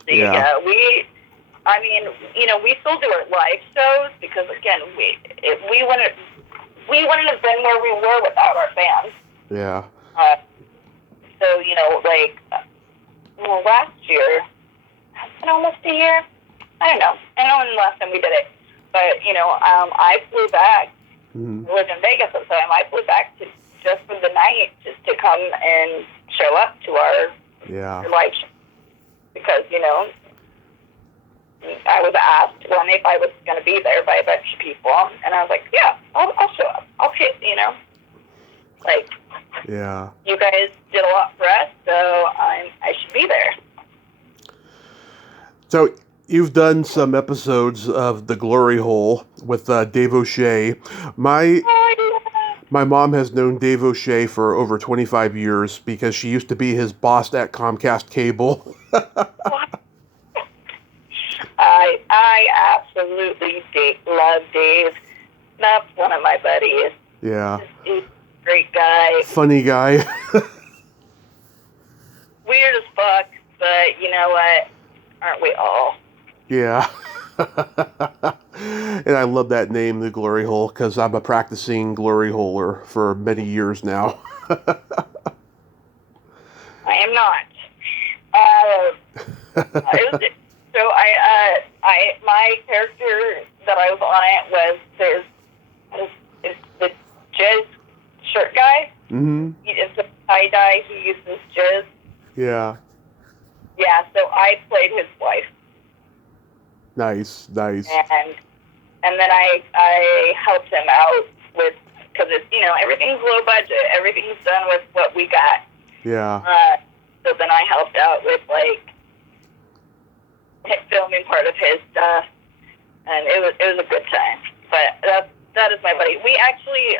Yeah. We still do our live shows because, again, we wouldn't have been where we were without our fans. Yeah. So, last year, has it been almost a year? I don't know. I don't know when the last time we did it. But, I flew back. Mm-hmm. I lived in Vegas at the time. I flew back just for the night just to come and show up to our live show. Because, I was asked if I was going to be there by a bunch of people. And I was like, yeah, I'll show up. I'll hit, Yeah. You guys did a lot for us, so I should be there. So you've done some episodes of The Glory Hole with Dave O'Shea. My mom has known Dave O'Shea for over 25 years because she used to be his boss at Comcast Cable. I absolutely love Dave. That's one of my buddies. Yeah. He's a great guy. Funny guy. Weird as fuck, but you know what? Aren't we all? Yeah. And I love that name, The Glory Hole, because I'm a practicing glory holer for many years now. I am not. My character that I was on it was the jizz shirt guy. Mm-hmm. It's a tie-dye. He uses jizz. Yeah. Yeah, so I played his wife. Nice. And then I helped him out with, because it's, everything's low budget. Everything's done with what we got. Yeah. So then I helped out with, filming part of his stuff, and it was a good time. But that is my buddy. We actually,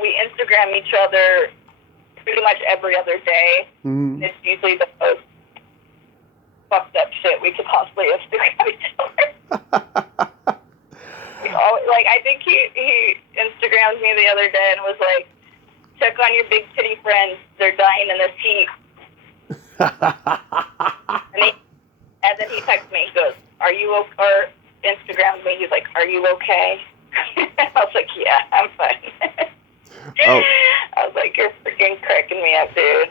we Instagram each other pretty much every other day. Mm-hmm. It's usually the most fucked up shit we could possibly Instagram each other. I think he Instagrammed me the other day and was like, check on your big titty friends. They're dying in this heat. and then he texted me. He goes, are you okay? Or Instagrammed me. He's like, are you okay? I was like, yeah, I'm fine. Oh. I was like, you're freaking cracking me up, dude.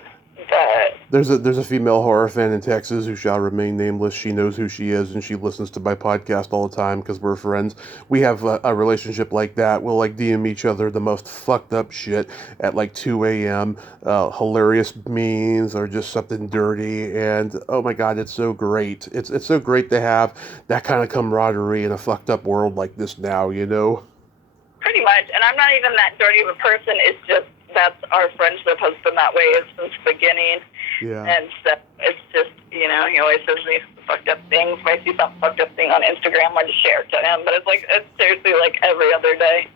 But there's a female horror fan in Texas who shall remain nameless. She knows who she is, and she listens to my podcast all the time because we're friends. We have a relationship like that. We'll DM each other the most fucked up shit at 2 a.m. Hilarious memes or just something dirty, and oh my god, it's so great. It's so great to have that kind of camaraderie in a fucked up world like this now. Pretty much, and I'm not even that dirty of a person. It's just that's our friendship has been that way since the beginning. Yeah. And so it's just, he always says me fucked up things. If I see some fucked up thing on Instagram, I just share it to him. But it's seriously every other day.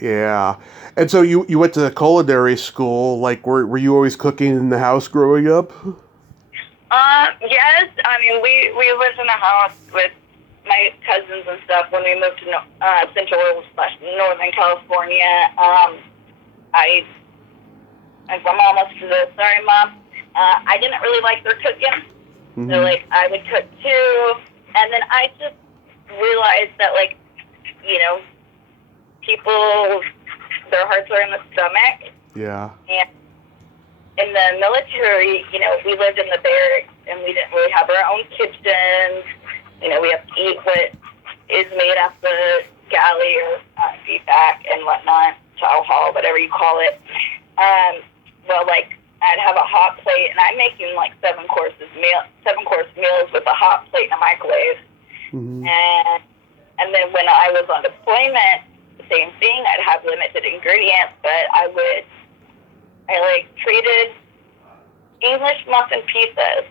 Yeah. And so you went to culinary school. Were you always cooking in the house growing up? Yes. I mean, we lived in a house with my cousins and stuff when we moved to Central Northern California. I'm almost to this. Sorry, Mom. I didn't really like their cooking. Mm-hmm. So, I would cook, too. And then I just realized that, people, their hearts are in the stomach. Yeah. And in the military, we lived in the barracks, and we didn't really have our own kitchens. We have to eat what is made at the galley or feedback and whatnot, chow hall, whatever you call it. I'd have a hot plate, and I'm making 7-course meals with a hot plate and a microwave. Mm-hmm. And then when I was on deployment, the same thing. I'd have limited ingredients, but I traded English muffin pizzas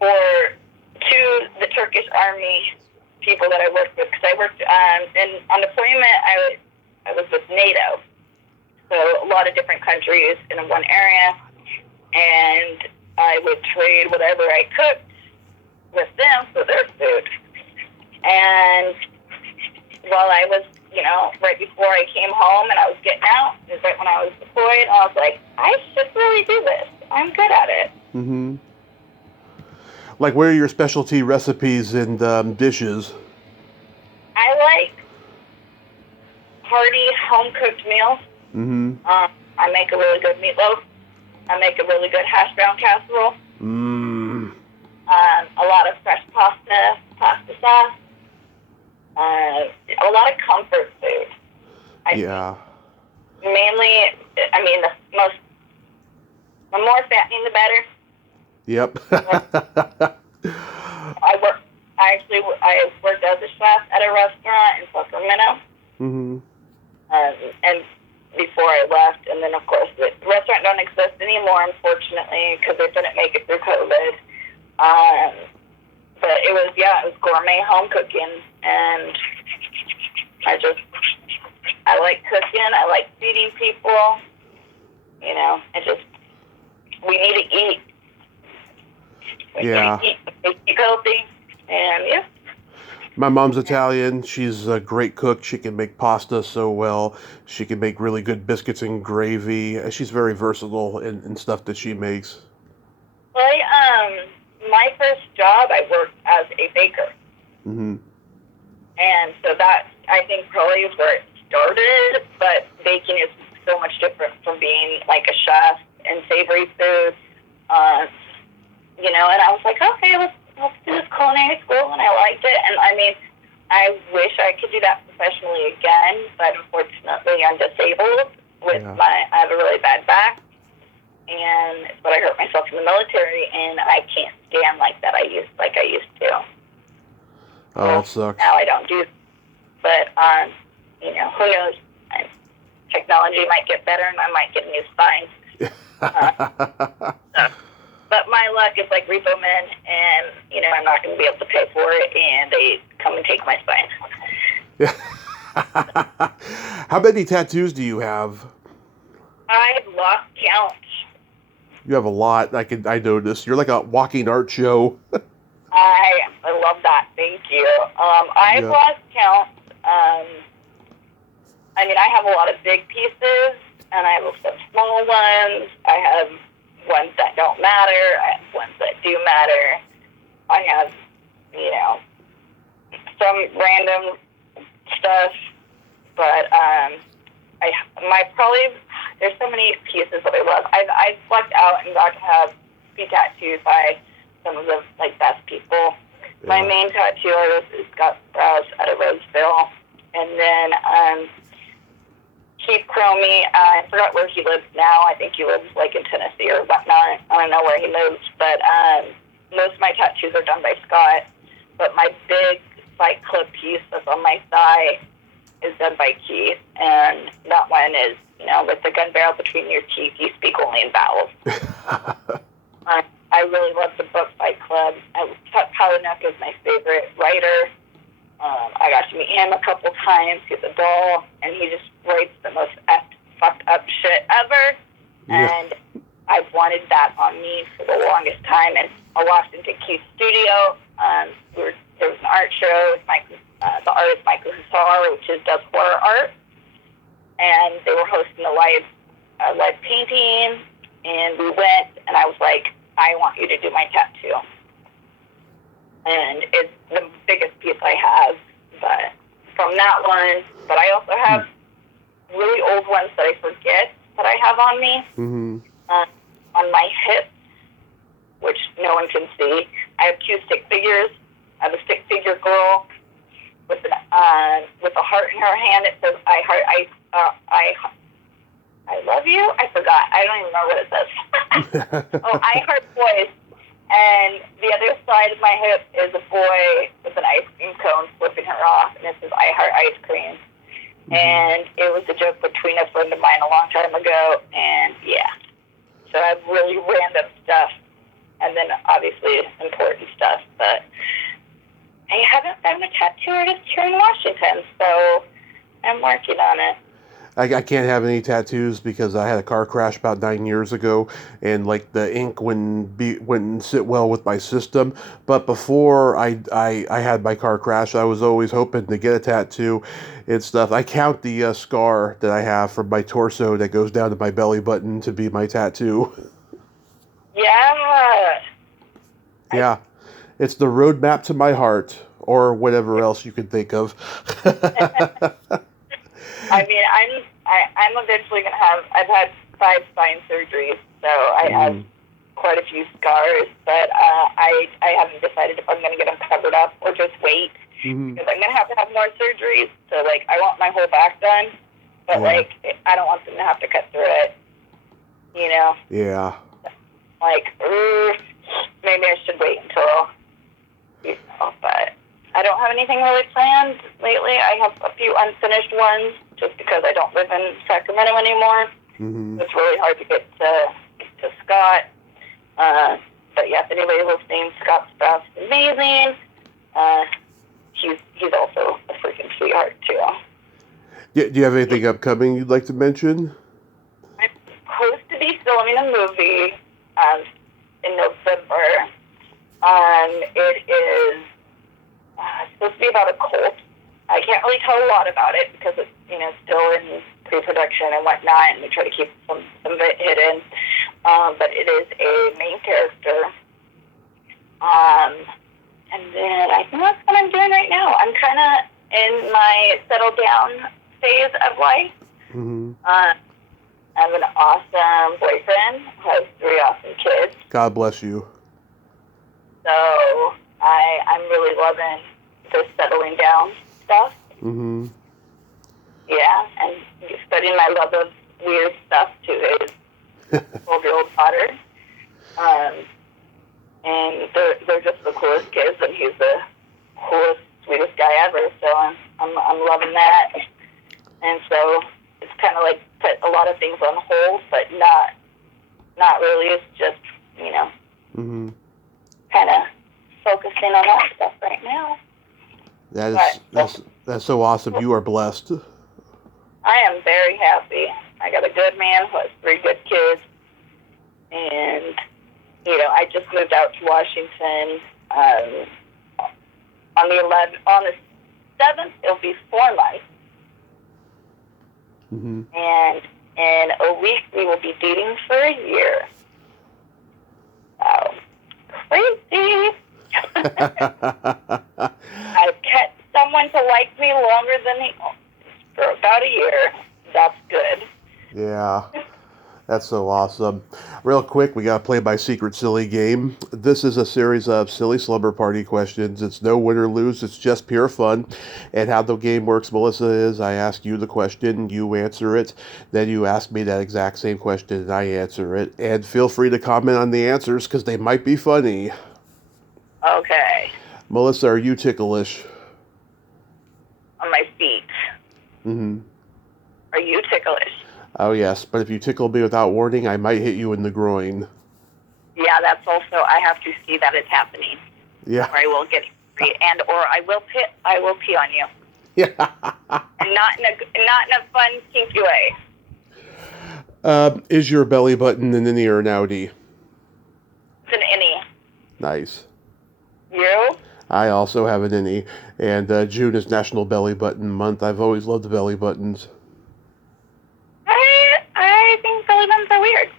to the Turkish army people that I worked with, because I worked on deployment. I was with NATO. So a lot of different countries in one area, and I would trade whatever I cooked with them for their food. And while I was, right before I came home and I was getting out, it was right when I was deployed, I was like, I should really do this. I'm good at it. Mm-hmm. What are your specialty recipes and dishes? I like hearty, home-cooked meals. Mm-hmm. I make a really good meatloaf. I make a really good hash brown casserole. Mm. A lot of fresh pasta sauce. A lot of comfort food. Yeah. Mainly, the more fattening, the better. Yep. I worked as a chef at a restaurant in Sacramento. Mm-hmm. And before I left. And then, of course, the restaurant don't exist anymore, unfortunately, because they couldn't make it through COVID. But it was gourmet home cooking, and I like cooking. I like feeding people. You know, we need to eat. We need to eat healthy, and yeah. My mom's Italian. She's a great cook. She can make pasta so well. She can make really good biscuits and gravy. She's very versatile in stuff that she makes. Well, my first job, I worked as a baker. Mm-hmm. And so that, I think, probably is where it started. But baking is so much different from being like a chef and savory foods. You know, and I was like, okay, let's do this culinary school, and I liked it. And I mean, I wish I could do that professionally again, but unfortunately I'm disabled I have a really bad back, and but I hurt myself in the military, and I can't stand like I used to. Oh, that sucks. Now I don't do, but you know, who knows? Technology might get better, and I might get a new spine. But my luck is like Repo Men, and, you know, I'm not going to be able to pay for it, and they come and take my spine. How many tattoos do you have? I've lost count. You have a lot. I noticed. You're like a walking art show. I love that. Thank you. I've lost count. I mean, I have a lot of big pieces, and I have some small ones. I have ones that don't matter. I have ones that do matter. I have, you know, some random stuff, but there's so many pieces that I love. I've lucked out and got to be tattooed by some of the best people. Yeah. My main tattoo artist is Scott Sprouse out of Roseville, and then Keith Cromie, I forgot where he lives now. I think he lives in Tennessee or whatnot. I don't know where he lives, but most of my tattoos are done by Scott. But my big Fight Club piece that's on my thigh is done by Keith, and that one is, you know, with the gun barrel between your teeth, you speak only in vowels. I really love the book Fight Club. Chuck Palahniuk is my favorite writer. I got to meet him a couple times. He's a doll, and he just writes the most fucked up shit ever. Yeah. And I've wanted that on me for the longest time. And I walked into Keith's studio. There was an art show with the artist Michael Hussar, which does horror art. And they were hosting a live painting. And we went, and I was like, I want you to do my tattoo. And it's the biggest piece I have, but from that one. But I also have really old ones that I forget that I have on me. Mm-hmm. On my hips, which no one can see. I have 2 stick figures. I have a stick figure girl with a heart in her hand. It says, I love you? I forgot. I don't even know what it says. Oh, I heart boys. And the other side of my hip is a boy with an ice cream cone flipping her off, and it says, I heart ice cream. Mm-hmm. And it was a joke between a friend of mine a long time ago, and yeah. So I have really random stuff, and then obviously important stuff, but I haven't found a tattoo artist here in Washington, so I'm working on it. I can't have any tattoos because I had a car crash about 9 years ago, and the ink wouldn't sit well with my system. But before I had my car crash, I was always hoping to get a tattoo and stuff. I count the scar that I have from my torso that goes down to my belly button to be my tattoo. Yeah. Yeah. It's the roadmap to my heart, or whatever else you can think of. I mean, I'm eventually going to have, I've had 5 spine surgeries, so I have quite a few scars, but I haven't decided if I'm going to get them covered up or just wait, because I'm going to have more surgeries, so, I want my whole back done, but, I don't want them to have to cut through it, you know? Yeah. Maybe I should wait until, you know, but I don't have anything really planned lately. I have a few unfinished ones just because I don't live in Sacramento anymore. Mm-hmm. It's really hard to get to Scott. But yeah, if anybody listening, Scott's stuff's amazing. He's also a freaking sweetheart too. Do you have anything upcoming you'd like to mention? I'm supposed to be filming a movie in November. It is supposed to be about a cult. I can't really tell a lot about it because it's still in pre-production and whatnot, and we try to keep some of it hidden. But it is a main character. And then I think that's what I'm doing right now. I'm kind of in my settle down phase of life. Mm-hmm. I have an awesome boyfriend who has 3 awesome kids. God bless you. So I'm really loving the settling down stuff. Mm-hmm. Yeah, and spreading my love of weird stuff to his 12-year-old daughter. And they're just the coolest kids, and he's the coolest, sweetest guy ever. So I'm loving that. And so it's kind of like put a lot of things on hold, but not really. It's just Mm-hmm. kind of focusing on that stuff right now. That's so awesome. You are blessed. I am very happy. I got a good man who has 3 good kids, and I just moved out to Washington on the 7th. It'll be 4 months, Mm-hmm. and in a week we will be dating for a year. Wow, crazy! I've kept someone to like me longer than for about a year. That's good. Yeah, that's so awesome. Real quick, we got to play my secret silly game. This is a series of silly slumber party questions. It's no win or lose. It's just pure fun. And how the game works, Melissa, is I ask you the question, you answer it, then you ask me that exact same question, and I answer it. And feel free to comment on the answers because they might be funny. Okay. Melissa, are you ticklish? On my feet. Mm-hmm. Are you ticklish? Oh, yes, but if you tickle me without warning, I might hit you in the groin. Yeah, that's also, I have to see that it's happening. Yeah. Or I will get free, or I will pee on you. Yeah. And not in a fun, kinky way. Is your belly button an innie or an outie? It's an innie. Nice. You? I also have an innie, and June is National Belly Button Month. I've always loved the belly buttons. I think belly buttons are weird.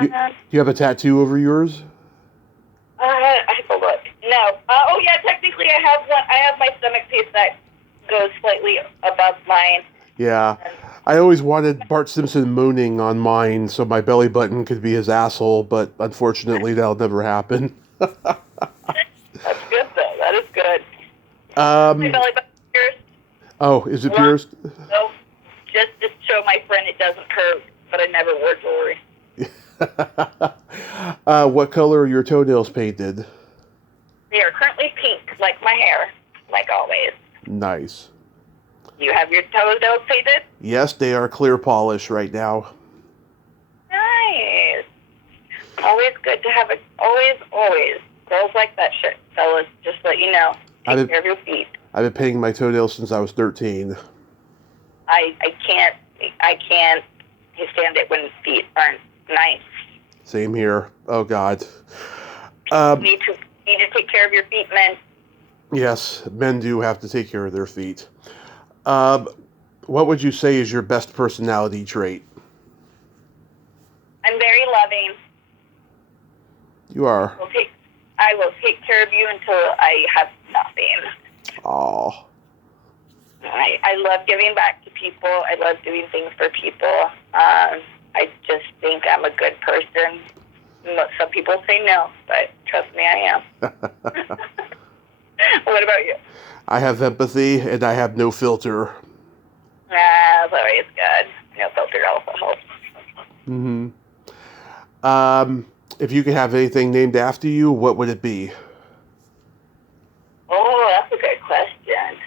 Do you have a tattoo over yours? I have to look. No. Oh, yeah, technically I have one. I have my stomach piece that goes slightly above mine. Yeah. I always wanted Bart Simpson mooning on mine so my belly button could be his asshole, but unfortunately that'll never happen. That's good, though. That is good. My belly button pierced. Oh, is it pierced? No. Just to show my friend it doesn't hurt, but I never wore jewelry. What color are your toenails painted? They are currently pink, like my hair, like always. Nice. You have your toenails painted? Yes, they are clear polish right now. Nice. Always good to have it. Always. Girls like that shit, fellas. Just let you know. Take care of your feet. I've been painting my toenails since I was 13. I can't stand it when feet aren't nice. Same here. Oh, God. Need to take care of your feet, men. Yes, men do have to take care of their feet. What would you say is your best personality trait? I'm very loving. You are. I will take care of you until I have nothing. Oh. I love giving back to people. I love doing things for people. I just think I'm a good person. Some people say no, but trust me, I am. What about you? I have empathy, and I have no filter. That's always good. No filter also helps. Mm-hmm. If you could have anything named after you, what would it be? Oh, That's a good question.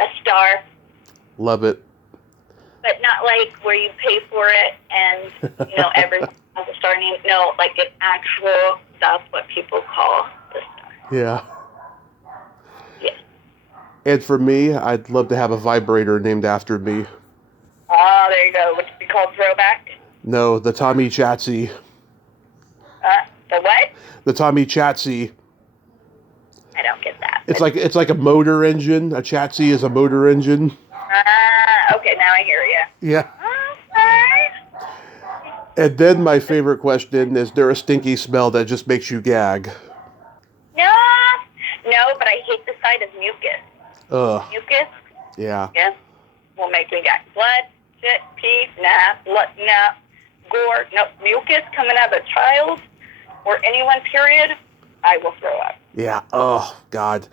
A star. Love it. But not like where you pay for it and, everyone has a star name. No, like an actual, that's what people call the star. Yeah. Yes. And for me, I'd love to have a vibrator named after me. Oh, there you go. Would it be called Throwback? No, the Tommy Chatsy. The what? The Tommy Chatsy. I don't get that. It's like a motor engine. A Chatsy is a motor engine. Okay, now I hear you. Yeah. Okay. And then my favorite question, is there a stinky smell that just makes you gag? No, but I hate the sight of mucus. Ugh. Mucus? Yeah. Yeah. Will make me gag. Blood, shit, pee, nah, blood, nah, gore, no, mucus coming out of a child or anyone, period, I will throw up. Yeah. Oh, God.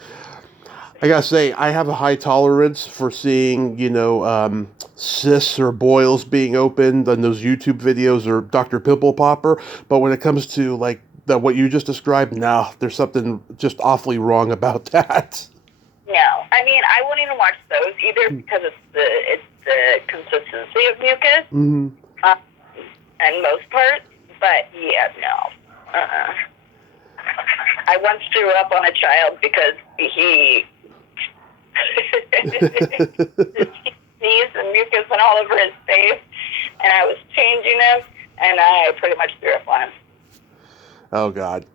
I gotta say, I have a high tolerance for seeing, cysts or boils being opened on those YouTube videos or Dr. Pimple Popper. But when it comes to, like, what you just described, no, there's something just awfully wrong about that. No. I mean, I won't even watch those either because it's the consistency of mucus. Mm-hmm. And most parts. But, yeah, no. I once threw up on a child because he sneezed and mucus went all over his face, and I was changing him, and I pretty much threw up on him. Oh, God.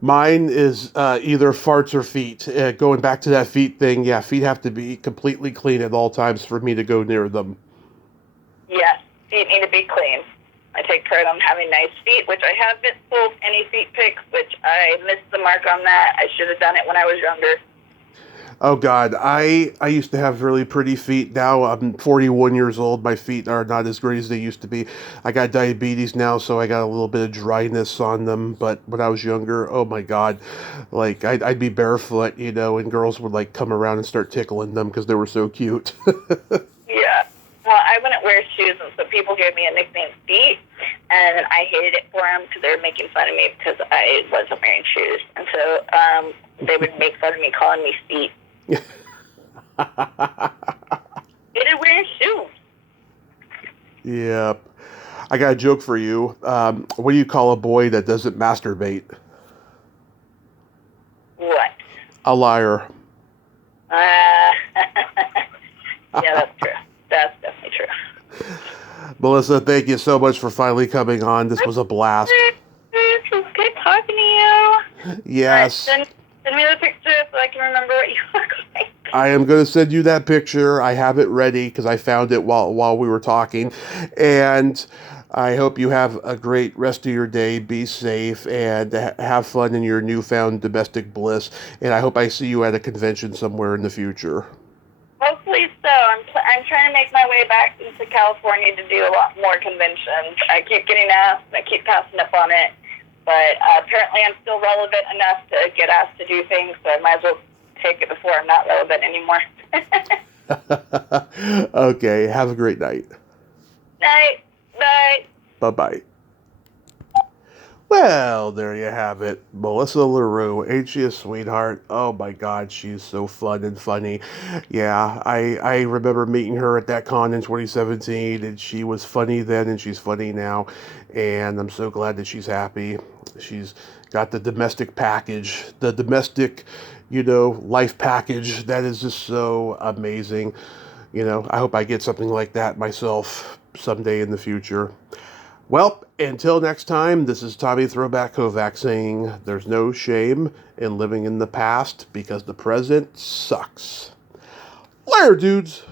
Mine is either farts or feet. Going back to that feet thing, yeah, feet have to be completely clean at all times for me to go near them. Yes, feet need to be clean. I take pride on having nice feet, which I haven't pulled any feet pics, which I missed the mark on that. I should have done it when I was younger. Oh, God. I used to have really pretty feet. Now I'm 41 years old. My feet are not as great as they used to be. I got diabetes now, so I got a little bit of dryness on them. But when I was younger, oh, my God. Like, I'd be barefoot, and girls would, like, come around and start tickling them because they were so cute. Yeah. Well, I wouldn't wear shoes, and so people gave me a nickname, Feet, and I hated it for them because they were making fun of me because I wasn't wearing shoes. And so they would make fun of me calling me Feet. Hated wearing shoes. Yeah. I got a joke for you. What do you call a boy that doesn't masturbate? What? A liar. Yeah, that's true. That's definitely true. Melissa, thank you so much for finally coming on. This was a blast. It was good talking to you. Yes. Send me the picture so I can remember what you look like. I am going to send you that picture. I have it ready because I found it while we were talking. And I hope you have a great rest of your day. Be safe and have fun in your newfound domestic bliss. And I hope I see you at a convention somewhere in the future. Hopefully so. I'm trying to make my way back into California to do a lot more conventions. I keep getting asked, and I keep passing up on it. But apparently I'm still relevant enough to get asked to do things, so I might as well take it before I'm not relevant anymore. Okay, have a great night. Night. Bye. Bye-bye. Well, there you have it. Melissa Laroue. Ain't she a sweetheart? Oh my God, she's so fun and funny. Yeah, I remember meeting her at that con in 2017, and she was funny then, and she's funny now. And I'm so glad that she's happy. She's got the domestic package, the domestic, life package. That is just so amazing. I hope I get something like that myself someday in the future. Well, until next time, this is Tommy Throwback Kovac saying there's no shame in living in the past because the present sucks. Later, dudes!